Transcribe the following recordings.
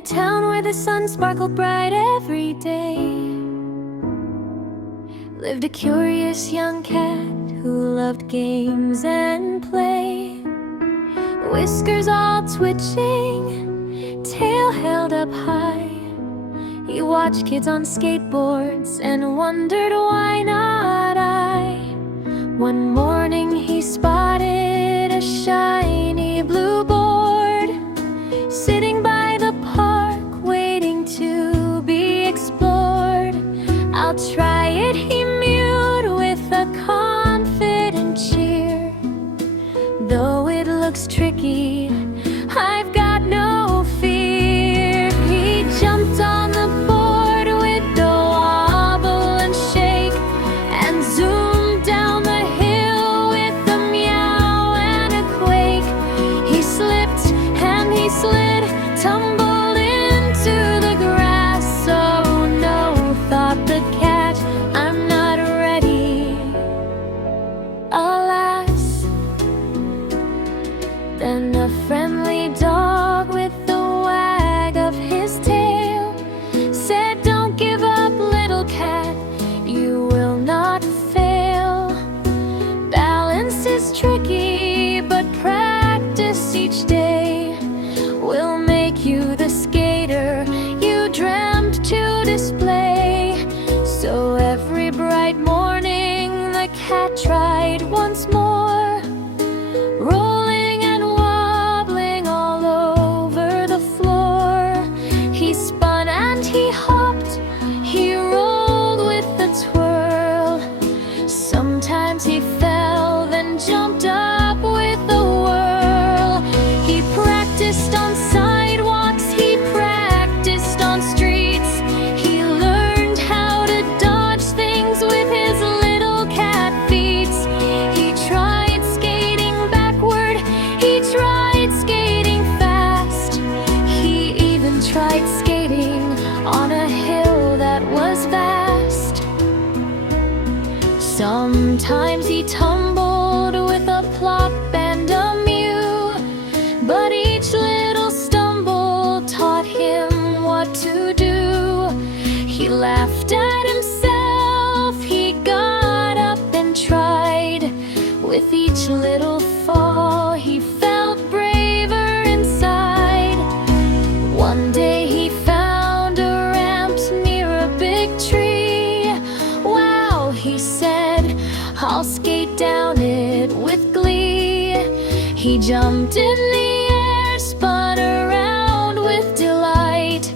a town where the sun sparkled bright every day, lived a curious young cat who loved games and play. Whiskers all twitching, tail held up high, he watched kids on skateboards and wondered why not I. One morning he spotted a shiny blue board sitting by the park, waiting to be explored. I'll try it, he mewed with a confident cheer. Though it looks tricky, I've got no fear. He jumped on the board with a wobble and shake, and zoomed down the hill with a meow and a quake. He slipped and he slid, tumbled into the grass. Oh no, thought the cat, I'm not ready, alas. Then a friendly dog with a wag of his tail said, don't give up, little cat, you will not fail. Balance is tricky, but practice each day will make you the skater you dreamt to display. So every bright morning the cat tried once more, rolling and wobbling all over the floor. He spun and he hopped, he rolled with a twirl. Sometimes he fell, then jumped up with a whirl. He practiced on sidewalks, he practiced on streets. He learned how to dodge things with his little cat feet. He tried skating backward, he tried skating fast. He even tried skating on a hill that was vast. Sometimes he tumbled with a plop and a mew, but each little stumble taught him what to do. He laughed at himself, he got up and tried. With each little fall, he felt braver inside. One day he found a ramp near a big tree. Wow, he said, I'll skate down it with glee. He jumped in the air, spun around with delight,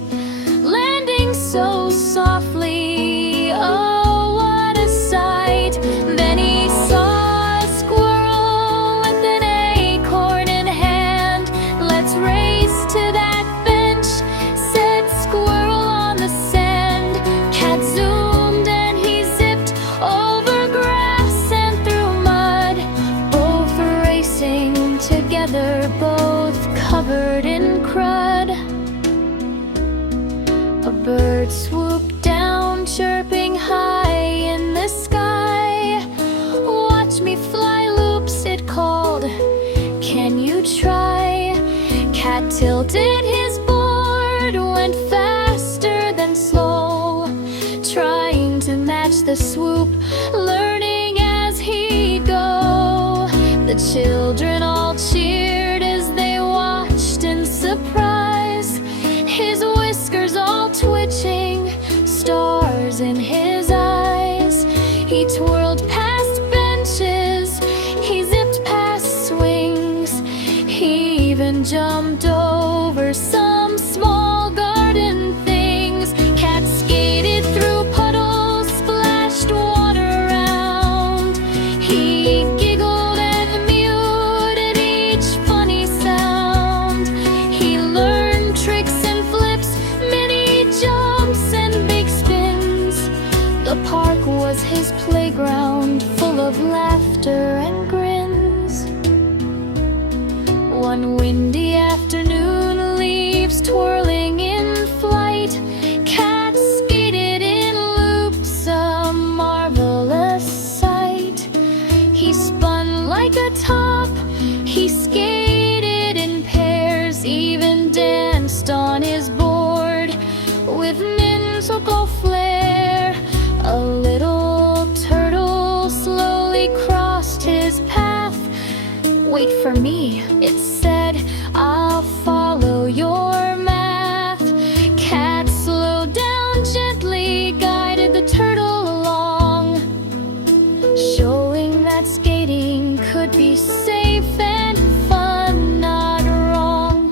landing so softly, oh what a sight. Then he saw a squirrel with an acorn in hand. Let's race to that bench, said squirrel on the sand. Cat zoomed and he zipped over grass and through mud, both racing together, both covered in crud. A bird swooped down, chirping high in the sky. Watch me fly loops, it called, can you try? Cat tilted his board, went faster than slow, trying to match the swoop, learning as he'd go. The children all cheered as they watched in surprise, his whiskers all twitching, stars in his eyes. He twirled past benches, he zipped past swings, he even jumped over some small garden things. Cat skated through puddles, splashed water around. He giggled and mewed at each funny sound. He learned tricks and flips, many jumps and big spins. The park was his playground, full of laughter and grins. One windy afternoon, leaves twirling in flight, cat skated in loops, a marvelous sight. He spun like a top, he skated in pairs, even danced on his board. for me. It said, I'll follow your math. Cat slowed down gently, guided the turtle along, showing that skating could be safe and fun, not wrong.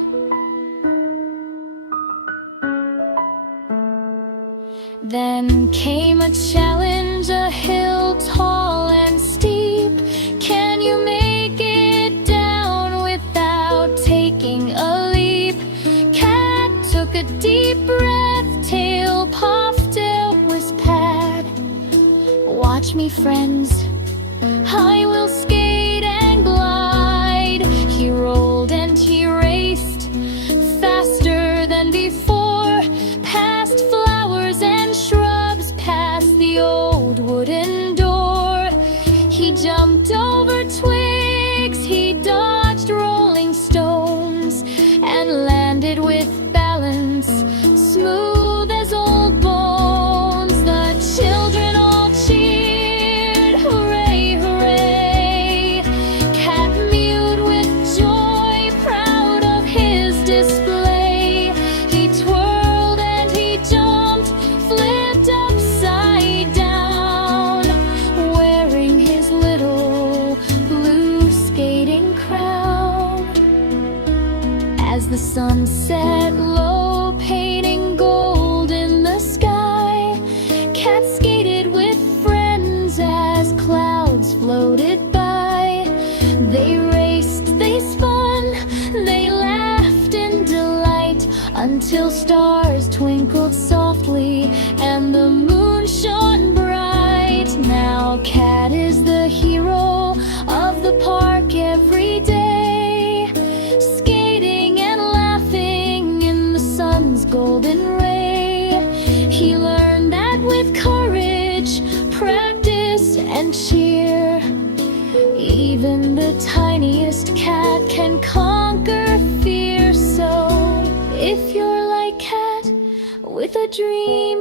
Then came a challenge, a hill tall and steep. Can you make it down without taking a leap? Cat took a deep breath, tail puffed out was pad. Watch me, friends, I will skate and glide. He rolled and he raced, faster than before, past flowers and shrubs, past the old wooden door. He jumped over twigs, he dodged rolling stones, and landed with balance, smooth as old bones. The children all cheered, hooray, hooray. Cat mewed with joy, proud of his display. He twirled and he jumped, flipped upside down, wearing his little blue skating crown. As the sun set low, painting gold in the sky, Cat skated with friends as clouds floated by. They raced, they spun, they laughed in delight, until stars twinkled softly and the moon shone bright. Now Cat is the hero of the park every day, skating and laughing in the sun's golden ray. He learned that with courage, practice, and cheer, even the tiniest cat can conquer fear. So if you're like Cat with a dream